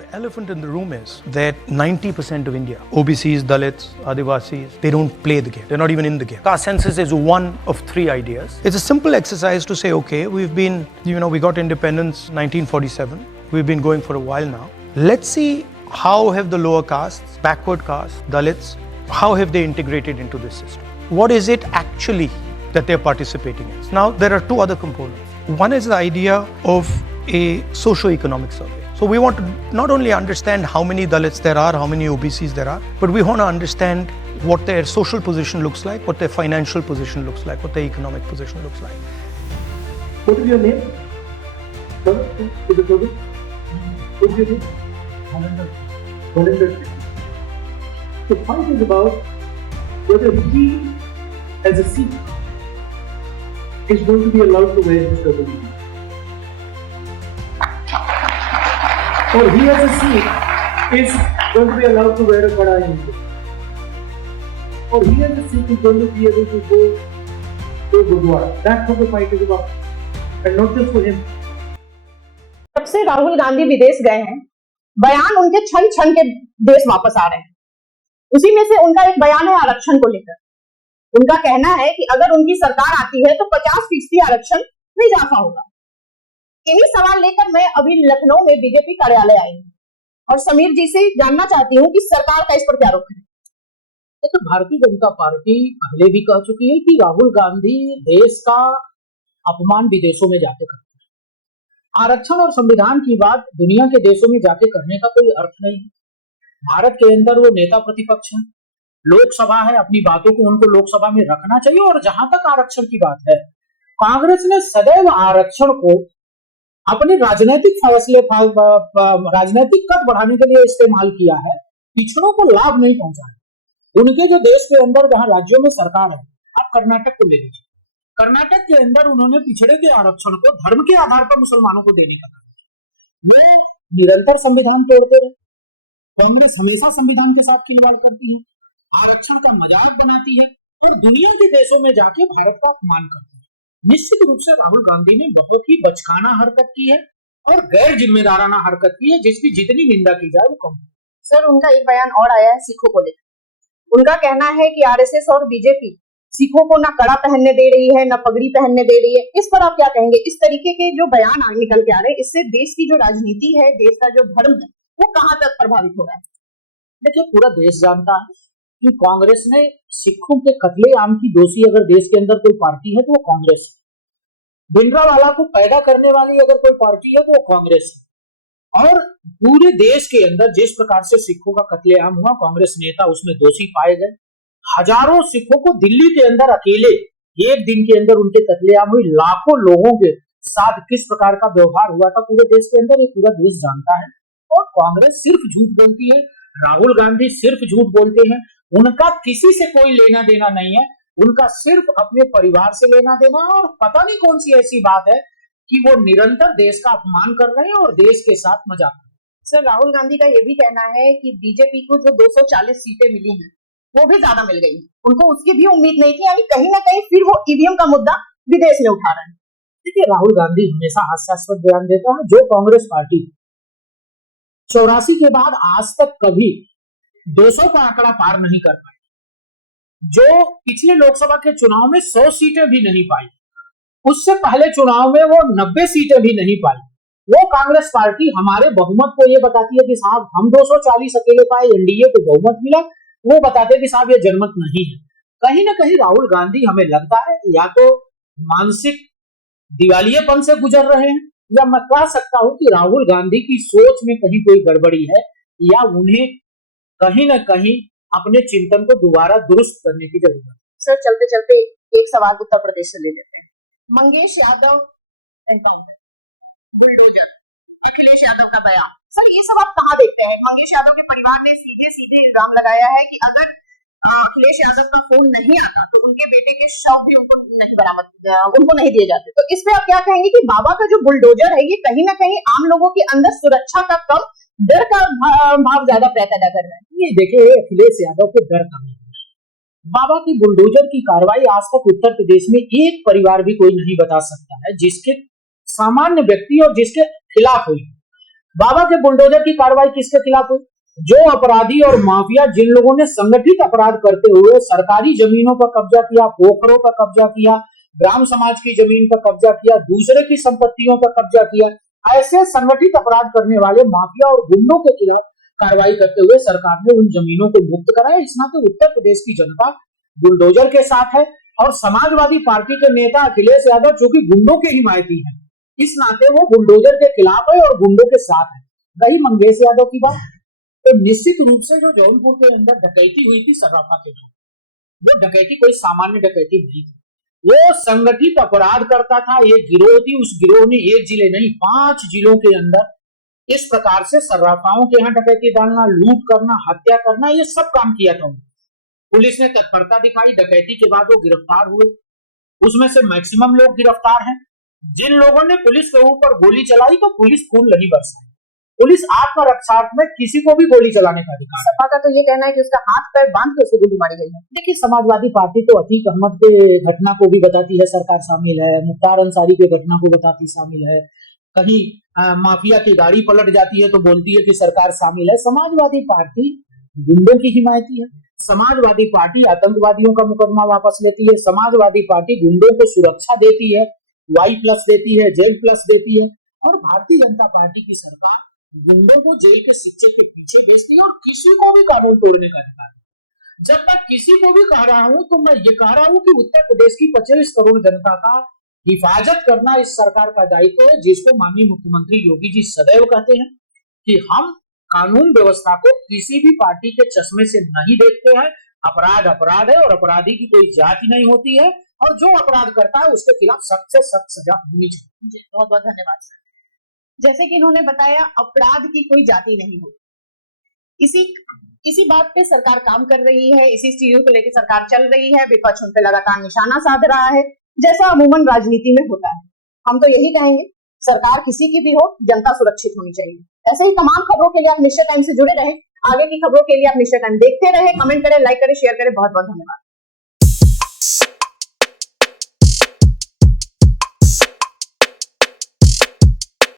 The elephant in the room is that 90% of India, OBCs, Dalits, Adivasis, they don't play the game. They're not even in the game. Our census is one of 3 ideas. It's a simple exercise to say, okay, we got independence 1947. We've been going for a while now. Let's see how have the lower castes, backward castes, Dalits, how have they integrated into this system? What is it actually that they're participating in? Now, there are 2 other components. One is the idea of a socio-economic survey. So we want to not only understand how many Dalits there are, how many OBCs there are, but we want to understand what their social position looks like, what their financial position looks like, what their economic position looks like. What is your name? Sir, is it okay? What is your name? Maninder. The point is about whether he, as a Sikh, is going to be allowed to wear his turban. Or he as a Sikh is going to be allowed to wear a kada in India. Or he as a Sikh is going to be able to go to Gurdwara. That's what the fight is about. And not just for him. जब से राहुल गांधी विदेश गए हैं, बयान उनके छन छन के देश वापस आ रहे हैं। उसी में से उनका एक बयान है आरक्षण को लेकर। उनका कहना है कि अगर उनकी सरकार आती है तो 50% आरक्षण में इजाफा होगा। इन्हीं सवाल लेकर मैं अभी लखनऊ में बीजेपी कार्यालय आई हूँ और समीर जी से जानना चाहती हूँ कि सरकार का इस पर क्या रुख है। तो भारतीय जनता पार्टी पहले भी कह चुकी है कि राहुल गांधी देश का अपमान विदेशों में जाके करते हैं। आरक्षण और संविधान की बात दुनिया के देशों में जाके करने का कोई अर्थ नहीं है। भारत के अंदर वो नेता प्रतिपक्ष है, लोकसभा है, अपनी बातों को उनको लोकसभा में रखना चाहिए। और जहां तक आरक्षण की बात है, कांग्रेस ने सदैव आरक्षण को अपने राजनीतिक फैसले, राजनीतिक कद बढ़ाने के लिए इस्तेमाल किया है, पिछड़ों को लाभ नहीं पहुंचाया। उनके जो देश के अंदर जहां राज्यों में सरकार है, आप कर्नाटक को ले लीजिए, कर्नाटक के अंदर उन्होंने पिछड़े के आरक्षण को धर्म के आधार पर मुसलमानों को देने का काम किया। वो निरंतर संविधान तोड़ते रहे। कांग्रेस हमेशा संविधान के साथ खिलवाड़ करती है, आरक्षण का मजाक बनाती है और दुनिया के देशों में जाके भारत का अपमान करती है। निश्चित रूप से राहुल गांधी ने बहुत ही बचकाना हरकत की है और गैर जिम्मेदाराना हरकत की है, जिसकी जितनी निंदा की जाए वो कम है। सर, उनका एक बयान और आया है सिखों को लेकर। उनका कहना है कि आरएसएस और बीजेपी सिखों को ना कड़ा पहनने दे रही है, ना पगड़ी पहनने दे रही है। इस पर आप क्या कहेंगे? इस तरीके के जो बयान निकल के आ रहे हैं, इससे देश की जो राजनीति है, देश का जो धर्म है, वो कहां तक प्रभावित हो रहा है? देखिए, पूरा देश जानता है कि कांग्रेस ने सिखों के कत्लेआम की दोषी अगर देश के अंदर कोई पार्टी है तो वो कांग्रेस है। भिंडरावाला को पैदा करने वाली अगर कोई पार्टी है तो वो कांग्रेस है। और पूरे देश के अंदर जिस प्रकार से सिखों का कत्लेआम हुआ, कांग्रेस नेता उसमें दोषी पाए गए। हजारों सिखों को दिल्ली के अंदर अकेले एक दिन के अंदर उनके कत्लेआम हुई। लाखों लोगों के साथ किस प्रकार का व्यवहार हुआ था पूरे देश के अंदर, ये पूरा देश जानता है। और कांग्रेस सिर्फ झूठ बोलती है, राहुल गांधी सिर्फ झूठ बोलते हैं। उनका किसी से कोई लेना देना नहीं है, उनका सिर्फ अपने परिवार से लेना देना है। और पता नहीं कौन सी ऐसी बात है कि वो निरंतर देश का अपमान कर रहे हैं और देश के साथ मजाक कर रहे हैं। सर, राहुल गांधी का ये भी कहना है कि बीजेपी को जो 240 सीटें मिली हैं, वो भी ज्यादा मिल गई। उनको उसकी भी उम्मीद नहीं थी, यानी कहीं ना कहीं फिर वो ईवीएम का मुद्दा विदेश में उठा रहे हैं। देखिए, राहुल गांधी हमेशा हास्यास्पद बयान देता है। जो कांग्रेस पार्टी 84 के बाद आज तक कभी 200 का आंकड़ा पार नहीं कर पाई, जो पिछले लोकसभा के चुनाव में 100 सीटें भी नहीं पाई, उससे पहले चुनाव में वो 90 सीटें भी नहीं पाई, वो कांग्रेस पार्टी हमारे बहुमत को ये बताती है कि साहब हम 240 अकेले पाए, एनडीए को बहुमत मिला, वो बताते हैं कि साहब ये जनमत नहीं है। कहीं ना कहीं राहुल गांधी, हमें लगता है, या तो मानसिक दिवालियेपन से गुजर रहे हैं, या मैं कह सकता हूं कि राहुल गांधी की सोच में कहीं कोई गड़बड़ी है, या उन्हें कहीं ना कहीं अपने चिंतन को दोबारा दुरुस्त करने की जरूरत है। सर, चलते चलते एक सवाल उत्तर प्रदेश से ले लेते हैं। मंगेश यादव एनकाउंटर, बुलडोजर, अखिलेश यादव का बयान, सर ये सब आप कहाँ देखते हैं? मंगेश यादव के परिवार ने सीधे इल्जाम लगाया है कि अगर अखिलेश यादव का फोन नहीं आता तो उनके बेटे के शव भी उनको नहीं दिए जाते। तो इस पे आप क्या कहेंगे कि बाबा का जो बुलडोजर है, ये कहीं ना कहीं आम लोगों के अंदर सुरक्षा का कम, डर का भाव ज्यादा पैदा कर रहा है? ये देखिए, अखिलेश यादव को डर कम है। बाबा की बुलडोजर की कार्रवाई आज तक उत्तर प्रदेश में एक परिवार भी कोई नहीं बता सकता है जिसके सामान्य व्यक्ति और जिसके खिलाफ हुई। बाबा के बुलडोजर की कार्रवाई किसके खिलाफ हुई? जो अपराधी और माफिया, जिन लोगों ने संगठित अपराध करते हुए सरकारी जमीनों पर कब्जा किया, पोखरों पर कब्जा किया, ग्राम समाज की जमीन पर कब्जा किया, दूसरे की संपत्तियों पर कब्जा किया, ऐसे संगठित अपराध करने वाले माफिया और गुंडों के खिलाफ कार्रवाई करते हुए सरकार ने उन जमीनों को मुक्त कराया। इस नाते उत्तर प्रदेश की जनता बुलडोजर के साथ है और समाजवादी पार्टी के नेता अखिलेश यादव, जो कि गुंडों के हिमायती हैं, इस नाते वो बुलडोजर के खिलाफ है और गुंडों के साथ है। रही मंगेश यादव की बात, तो निश्चित रूप से जो जौनपुर के अंदर डकैती हुई थी सर्राफा के नाम, वो डकैती कोई सामान्य डकैती नहीं थी, वो संगठित अपराध करता था। एक गिरोह थी, उस गिरोह ने एक जिले नहीं 5 जिलों के अंदर इस प्रकार से सर्राफाओं के यहाँ डकैती डालना, लूट करना, हत्या करना, ये सब काम किया था। पुलिस ने तत्परता दिखाई, डकैती के बाद वो गिरफ्तार हुए। उसमें से मैक्सिमम लोग गिरफ्तार हैं। जिन लोगों ने पुलिस के ऊपर गोली चलाई तो पुलिस खून नहीं बरसाई। पुलिस आत्मरक्षार्थ में किसी को भी गोली चलाने का अधिकार। सपा का तो ये कहना है कि उसका हाथ पैर बांध के उसको गोली मारी गई है। देखिए, समाजवादी पार्टी तो अतीक अहमद के घटना को भी बताती है सरकार शामिल है, मुख्तार अंसारी के घटना को बताती शामिल है, कहीं माफिया की गाड़ी पलट जाती है तो बोलती है कि सरकार शामिल है। समाजवादी पार्टी गुंडों की हिमायती है, समाजवादी पार्टी आतंकवादियों का मुकदमा वापस लेती है, समाजवादी पार्टी गुंडों को सुरक्षा देती है, Y+ देती है, Z+ देती है, और भारतीय जनता पार्टी की सरकार गुंडों को जेल के सिक्के के पीछे भेजती है और किसी को भी कानून तोड़ने का अधिकार है। जब तक किसी को भी कह रहा हूं तो मैं ये कह रहा हूं कि उत्तर प्रदेश की 25 करोड़ जनता का हिफाजत करना इस सरकार का दायित्व है, जिसको माननीय मुख्यमंत्री योगी जी सदैव कहते हैं कि हम कानून व्यवस्था को किसी भी पार्टी के चश्मे से नहीं देखते हैं। अपराध अपराध है और अपराधी की कोई जाति नहीं होती है, और जो अपराध करता है उसके खिलाफ सख्त से सख्त सजा होनी चाहिए। जी, बहुत बहुत धन्यवाद सर। जैसे कि इन्होंने बताया, अपराध की कोई जाति नहीं होती। इसी बात पे सरकार काम कर रही है, इसी चीजों को लेकर सरकार चल रही है, विपक्ष उन पे लगातार निशाना साध रहा है, जैसा अमूमन राजनीति में होता है। हम तो यही कहेंगे, सरकार किसी की भी हो, जनता सुरक्षित होनी चाहिए। ऐसे ही तमाम खबरों के लिए आप निश्चय टाइम से जुड़े रहें। आगे की खबरों के लिए आप निश्चय टाइम देखते रहें, कमेंट करें, लाइक करें, शेयर करें। बहुत बहुत धन्यवाद।